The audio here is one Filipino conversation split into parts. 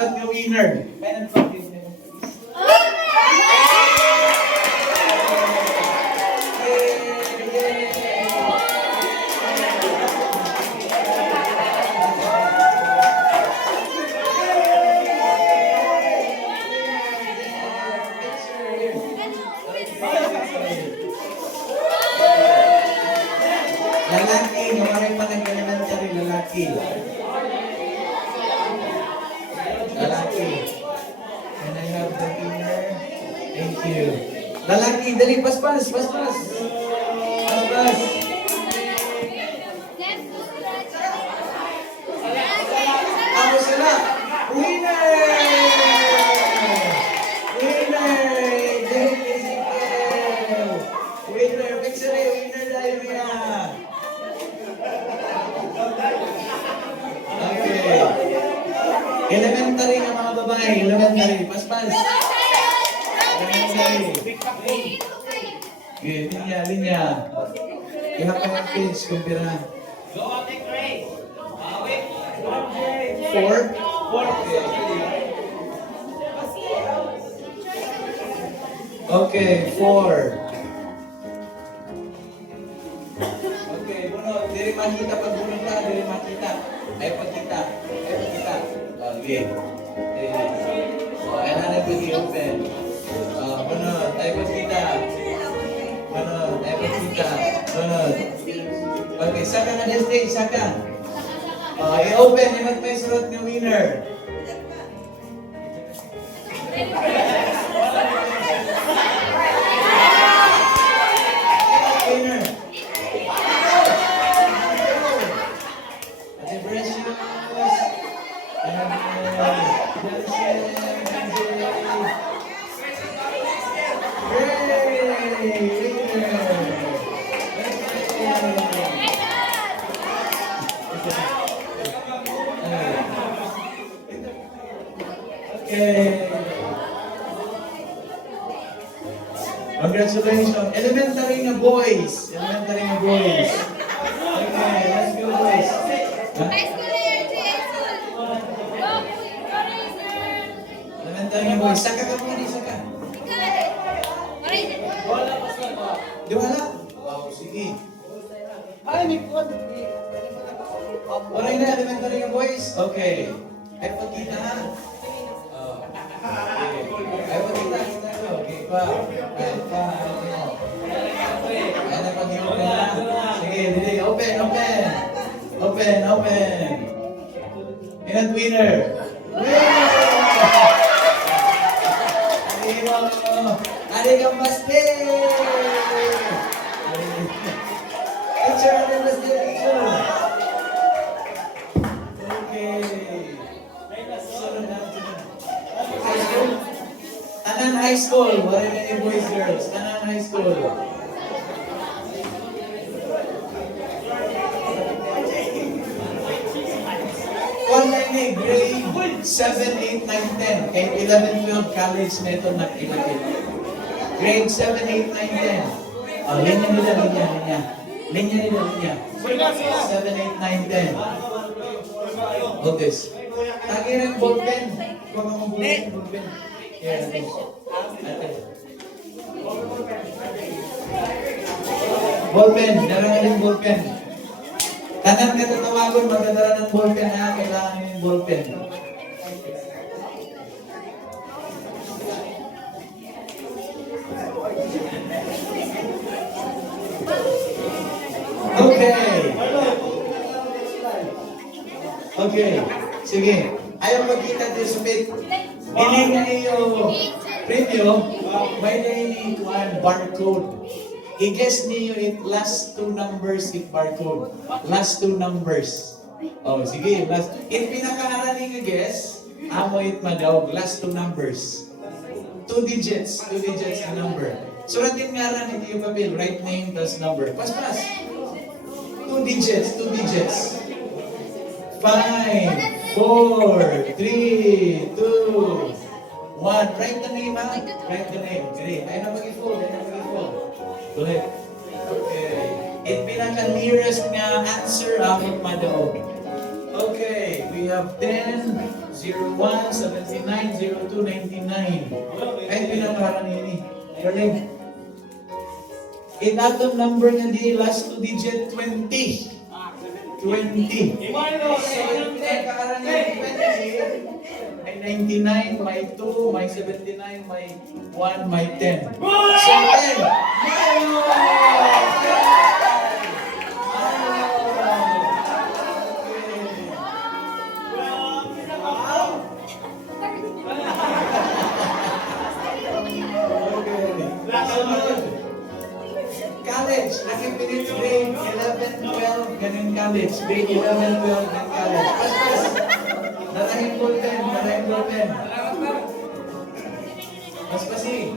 Yung winner. Lalaki, maraming panagalaman ka rin lalaki. Lalaki. Can I have the winner? Thank you. Lalaki, dali, paspas. Paspas. Ako sila. Winner! Jeric Ezekiel! Winner! Picture winner tayo niya! Okay. Elementary ng mga babae. Elementary. Paspas. Elementary. Okay, linya. Ihapon ang page kung pira. Four? Okay, four. Okay, bunot. Diri makita pag bunot ka, diri makita. Ay pagkita. Okay. So, ay na nag-i-open. Bunot. Ay pagkita. Bunot. Okay, saka nga this day, saka. I-open, i-mag-mesurot ng winner. Winner. Ate Precious. Okay. Congratulations. Elementary na boys. Okay, let's go boys. Elementary na boys. Saka ka muna, saka. Di wala? Wow, sige. Ay, may kuwan. Alright na, elementary na boys. Okay. Ay, pagkita ha. Ay, pagkita. Okay, wow. Ay, napag-iwan ka na. Sige, dili. Open. And winner. Ari kang baste! Picture. Okay. Tanan High School. Wala na yung boys, girls. Tanan High School. Online grade 7, 8, 9, 10. Kahit 11, 12 college na ito nakilakit. Grade 7, 8, 9, 10. Linya nila. 7, 8, 9, 10. Okay. Tagiran ballpen. Huwag mo ballpen. Yeah, ballpen. Darangan yung ballpen. Tanan ka tatawagon, magdadala ng ballpen ha. Kailangan nyo yung ballpen. Okay. Sige. Ayaw magkita din sa pit. Hindi nga iyo preview, may nainig barcode. I-guess niyo it last two numbers it barcode. Last two numbers. Oh, sige. It pinakaaraning i-guess, amo it madawag. Last two numbers. Two digits na number. Suratin nga rin, hindi yung papel. Right name plus number. Pas. Two digits. 5, 4, 3, 2, 1. Write the name, ha? Write the name. Okay. Ay na mag-i-fold. Go ahead. Okay. It pinaka-nearest nga answer, amot madaog. Okay, we have 10, 01, 79, 02, 99. Kahit pinakaharang ini. Galing. Inatong number niya di last 2 digit 20. 20. So yung pinakaharang niya 20 ay 99, may 2, may 79, may 1, may 10. So 10. College, nakipilit grade 11, 12, ganun college. Grade 11, 12, ganun college. Pas. Dalahin ballpen, dalahin ballpen. Pas-pasi.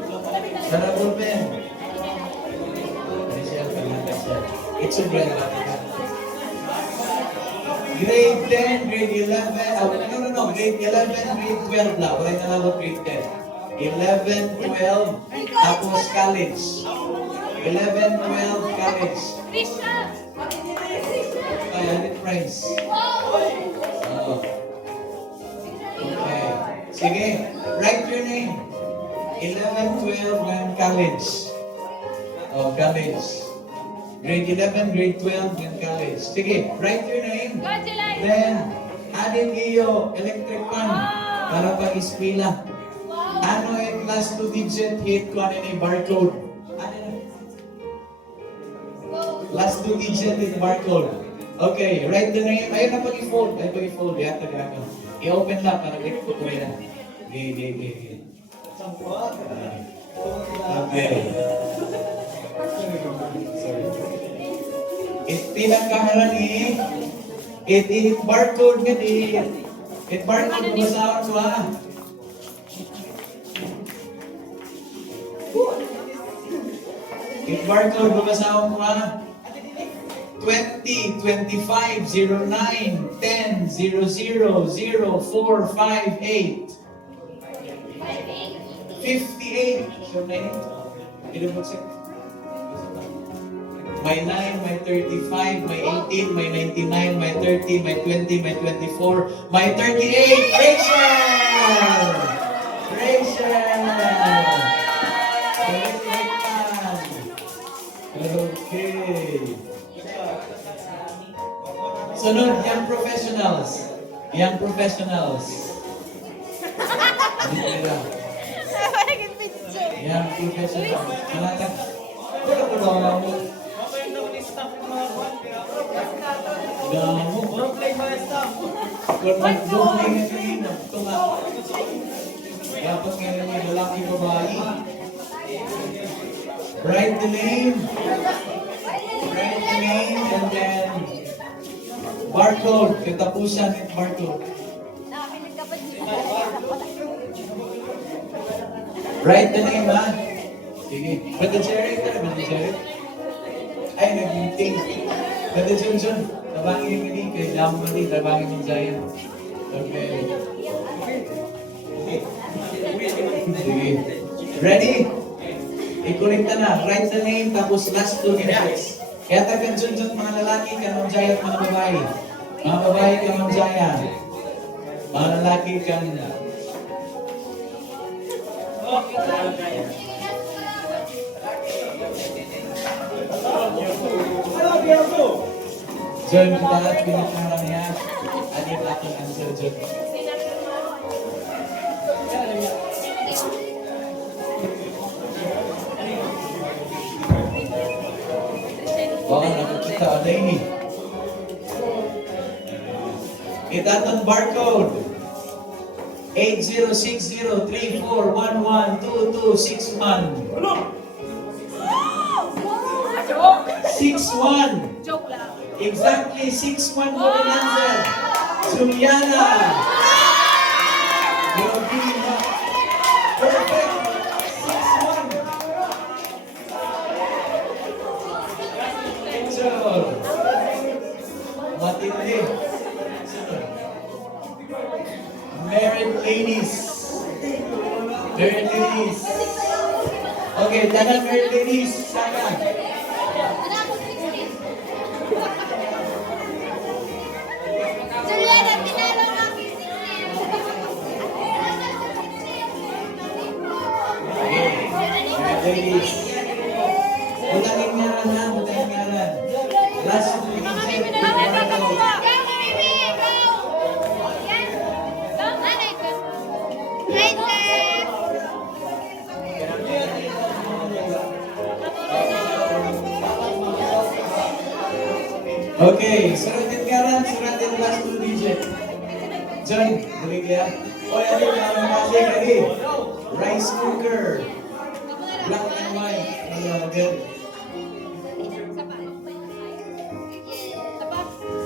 Dala ballpen. It's a grade. Grade 10, grade 11, no, grade 11, grade 12 lang. Wala na lang grade 10. 11, 12, tapos college. 11, 12, college. Ay, alit price. Okay. Sige, write your name. 11, 12, and college. Oh, college. Grade 11, grade 12, and college. Sige, write your name. Then, adding iyo, electric fan. Para pag-ispila. Ano yung last 2 digit hit ko ano yung barcode? Ano na? Last 2 digit is barcode. Okay, write the name. Ayun na pag-i-fold. Ayun pag-i-fold. Yata ka. I-open lang para get ko na. Okay. It pinakaharan eh. It barcode nga di. It barcode basahan ko ha. It barcode basahan ko ha. 20, 25, 09, 10, 00, 04, 58. 58. So, name? May 9, may 35, may 18, may 99, may 30, may 20, may 24, may 38. Rachel! Rachel! Okay. Sunod, young professionals. Young professionals. Young professionals. Malaka. Wala ko ba mo? Damo. Kung mag-doble nga kanina, ito nga. Dapat nga naman yung lalaki babae. Write the name. Write the name and then barcode. Katapusan at barcode. Write the name, ha? Sige. Brother Jerry, tara, Brother Jerry. Ay, nag-meeting. Brother Johnson, tabangin yung hindi. Kaya damo mo hindi, tabangin yung Zion. Okay. Sige. Ready? I-connect na. Write the name, tapos last 2 digits. Kaya tagang Johnson, mga lalaki, kanong Zion, mga babae. Mga babae, kanong Zion. Mga lalaki, kanong John, lahat pinakaharang niya. Anin natin answer, John. Oo, nakikita. Ano yun? Itatang barcode. 806034112261. 61. Joke lang. Exactly 61 for the answer. Juliana. Georgina. Perfect. 61. Picture. Matindi. Married ladies. Married ladies. Okay, tanan married ladies. Sana. Juliana! Ladies. Butangin ngaran ha, butangin ngaran. Last two digit, barcode. Okay, suratin ngaran, suratin last two digit. John, dali kaya? O, ano yung mga kasi? Rice cooker. Black and white. Ano, good.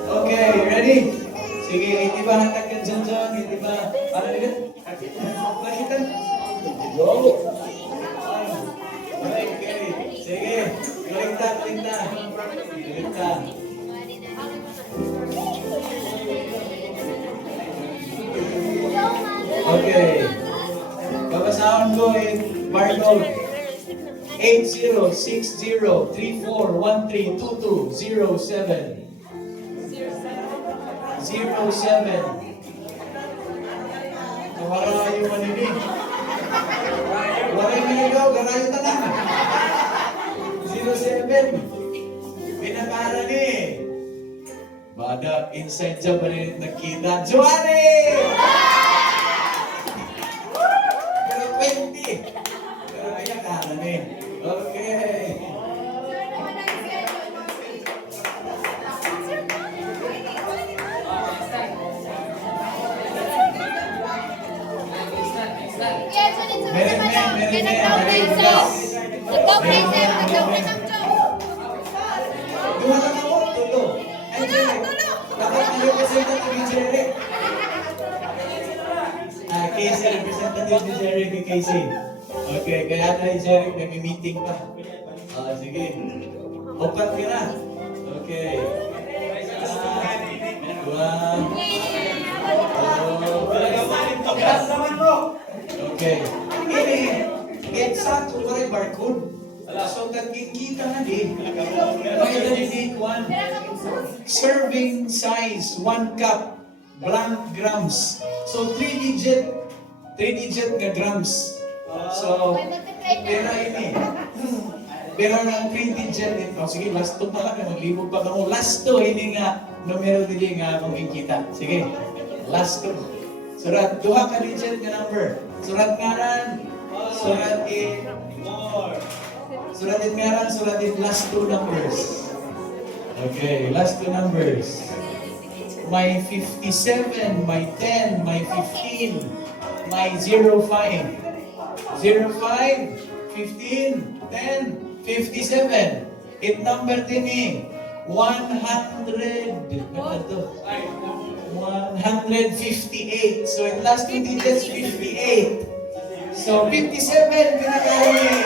Okay, ready? Sige, hindi ba hatag ka dyan, John? Hindi ba? Para nila? Nakita? Go! Okay, sige. Galing ta. Okay. Babasahon ko yung barcode. 806034132207. 07. Nawara yung manini. Wala yung niligaw, garayo tanan. 07. Pinakara ni. Bada, inside job pa rin nagkita. Joanne! Pero 20. Pero pinakara ni. Okay. Dua ka na mo, tulo. Ay, Jerry. Dapat representative ni Jerry. Casey, representative ni Jerry kay Casey. Okay, kaya na ni Jerry, may meeting pa. Sige. Upat ka na. Okay. Okay. Ini eksakto ba yung barcode? So, kita na din. May nalinig 1. Serving size, 1 cup, blank grams. So, 3 digit nga grams. So, pera ini. Pero ng 3 digit ito. Sige, last 2 pa lang. Maglibog pa kamo. Last 2, hindi nga numero dili nga akong ikita. Sige, last 2. Surat, 2 ka digit nga number. Surat ngaran. Suratin ngaran, suratin last 2 numbers. Okay, last 2 numbers. May 57, may 10, may 15, may 05. 05, 15, 10, 57. It number din eh. 100. Ano to? 158. So it last 2 digits, 58. So 57, pinakawin eh.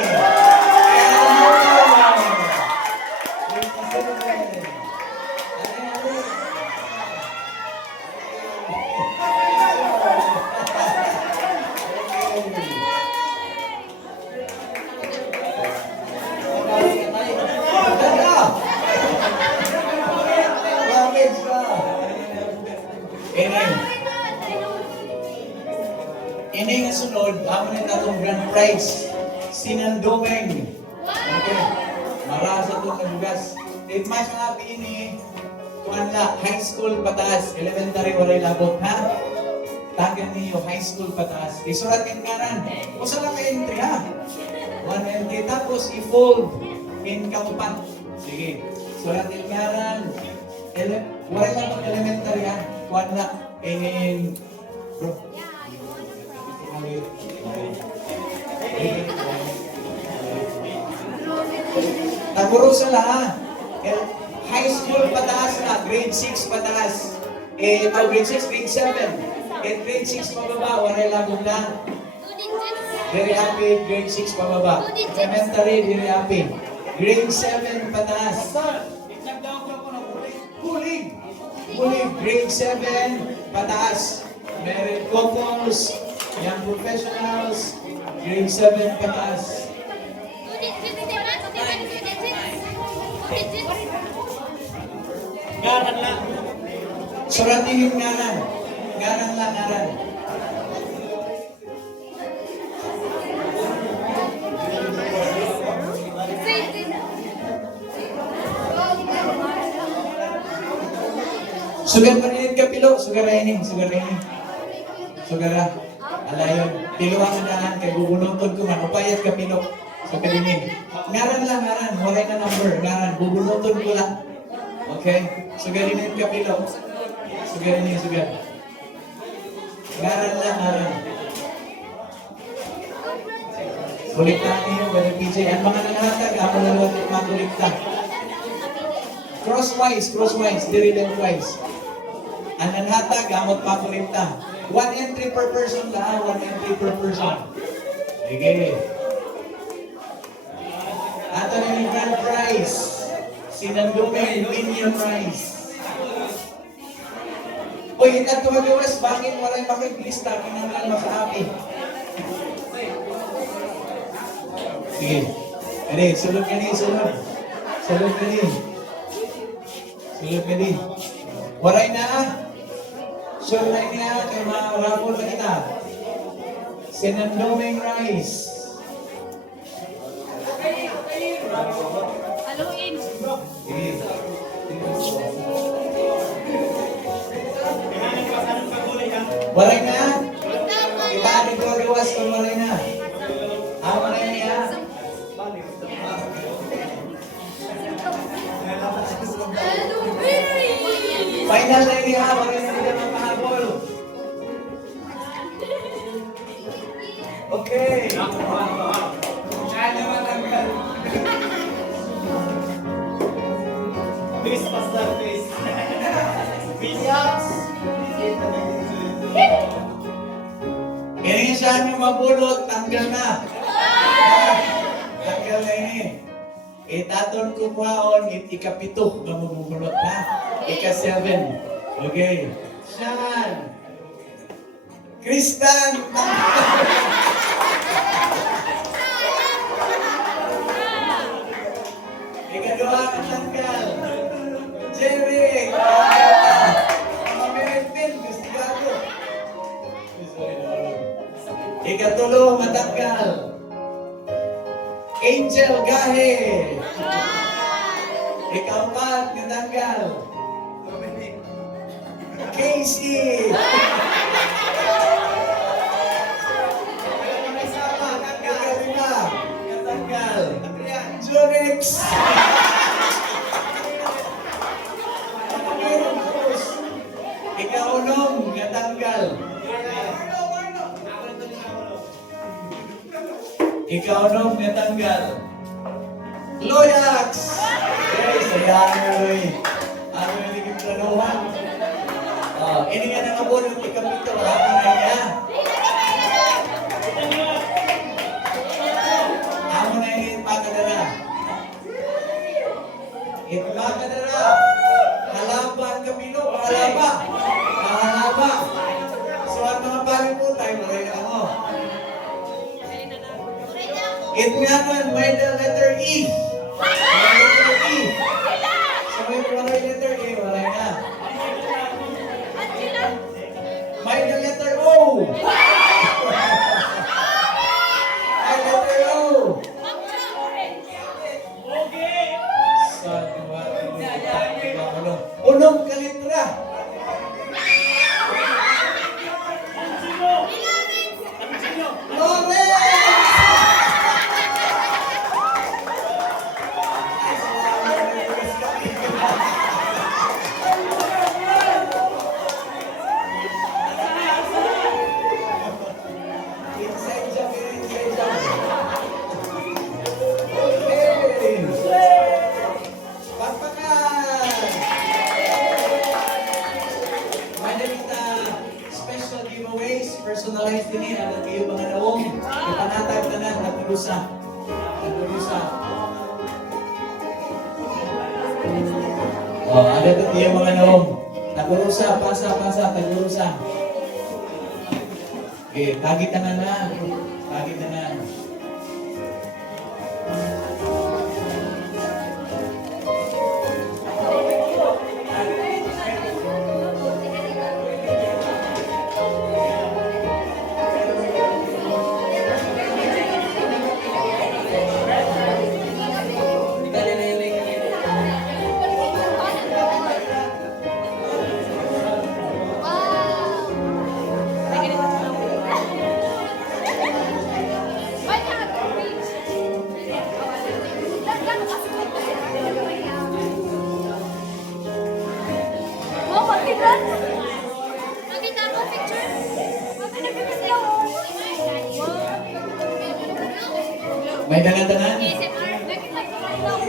Ini nga sunod, amo na natong grand prize. Sinandumeng. Okay. Marasa itong nagugas. It mas nga ini, tuan na, high school pataas, elementary waray labot, ha? Tagan niyo, high school pataas. Isurat yung ngaran. Usa lang ka entry, ha? 1 entry, tapos i-fold in kamupan. Sige. Surat yung ngaran. Waray labot elementary, ha? Tuan na, in bro. Taguro sila ha. High school pataas na, grade 6 pataas. Grade 6, grade 7. Grade 6 pababa, waray labog na. Very happy, grade 6 pababa. Elementary, very happy. Grade 7 pataas. Huling, grade 7 pataas. Married couples, young professionals, grade 7 pataas. Ngaran lang. Suratin yung ngaran. Ngaran lang, ngaran. Sugar pa rin kapilo, sugar raining. Sugara. Alayon. Piluang andahan kay bubunuton ko man. Upayat kapilo. Sa kalinig. Ngaran lang, ngaran. Walay na number. Ngaran. Bubunuton ko lang. Okay? Sugar raining kapilo. Sugar raining, sugar. Ngaran lang, ngaran. Kuliktahan niyo, Brother PJ. Ang mga nangatag, ako na lang makulikta. Crosswise, diri lengthwise. Ang nanhatag, amot makulikta. 1 entry per person lang, 1 entry per person. Sige. Ato na yung grand prize. Sinandumin, minion prize. Uy, ito magawas, bakit walang makiglista? Kinangal makaapi. Sige. Kani, sulod kani, sulod. Sulod kani. Sulod kani. Waray na. Sure na niya kay mga rapol na kita. Sinandoming rice. Haluin. Sige. Waray na. Kita ating gawas kung waray na. Waray niya. Final na niya. Waray na niya mga pahabol. Okay. Please, Pastor, please. Yes. Kaya saan yung mabulot, tanggal na. Tanggal na ini. Itaton ko kwaon, ikapito na mabubulot na. Ika-7. Okay. Saan? Kristan! Ika-2 ang tanggal. Jerry! American, gusto ako. Ika-3 matanggal. Angel Gahe. Ika-4 natanggal. Casey. Ika-5 natanggal. Jonix. Ika-6 natanggal. Ika-6 natanggal. Loyax! Yes, ayan yoy. Ano yung naging planuhan? Ini nga nangabon yung ikapito. Wala ka na niya. Amo na yung ipakadara. Ipakadara. Halaba ang kapilo. Halaba. Halaba. So, ang mga paliputay, maray na ako. It nga nun, may the letter E. May letter E. So, may letter E, walay na. May the letter O. May letter O. Sa unong kalitra. Personalized din yan, at kayo mga naong ipanatag na na, nagdurusa. Ada ito yung mga naong nagdurusa, pasa, nagdurusa. Okay, tagit na na. May dalan-dalan.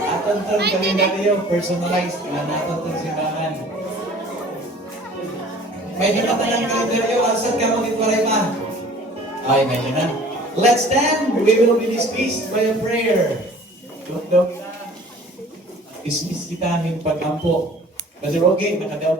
Aton tong kalendaryo, personalized. Aton tong simbahan. May dalan-dalan kalendaryo, asad ka mo gitwaray pa. Ay, may na. Let's stand. We will be dismissed by a prayer. Dok-dok. Dismiss kita ng pag-ampo. Brother Roque, nakadaog